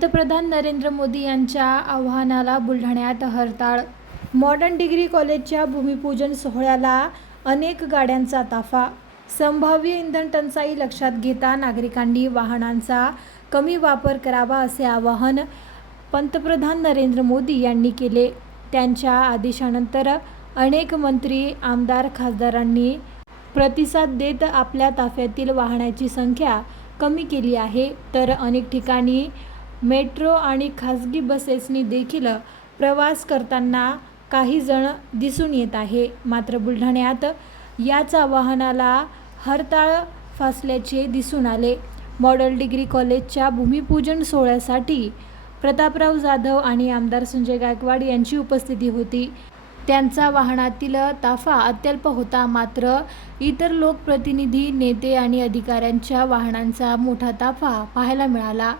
पंतप्रधान नरेंद्र मोदी यांच्या आवाहनाला बुलढाण्यात हरताळ। मॉडर्न डिग्री कॉलेजच्या भूमिपूजन सोहळ्याला अनेक गाड्यांचा ताफा। संभाव्य इंधन टंचाई लक्षात घेता नागरिकांनी वाहनांचा कमी वापर करावा असे आवाहन पंतप्रधान नरेंद्र मोदी यांनी केले। त्यांच्या आदेशानंतर अनेक मंत्री, आमदार, खासदारांनी प्रतिसाद देत आपल्या ताफ्यातील वाहनाची संख्या कमी केली आहे, तर अनेक ठिकाणी मेट्रो आणि खासगी बसेसनी देखील प्रवास करताना काही जण दिसून येत आहे। मात्र बुलढाण्यात याच आवाहनाला हरताळ फासल्याचे दिसून आले। मॉडेल डिग्री कॉलेजच्या भूमिपूजन सोहळ्यासाठी प्रतापराव जाधव आणि आमदार संजय गायकवाड यांची उपस्थिती होती। त्यांचा वाहनातील ताफा अत्यल्प होता, मात्र इतर लोकप्रतिनिधी, नेते आणि अधिकाऱ्यांच्या वाहनांचा मोठा ताफा पाहायला मिळाला।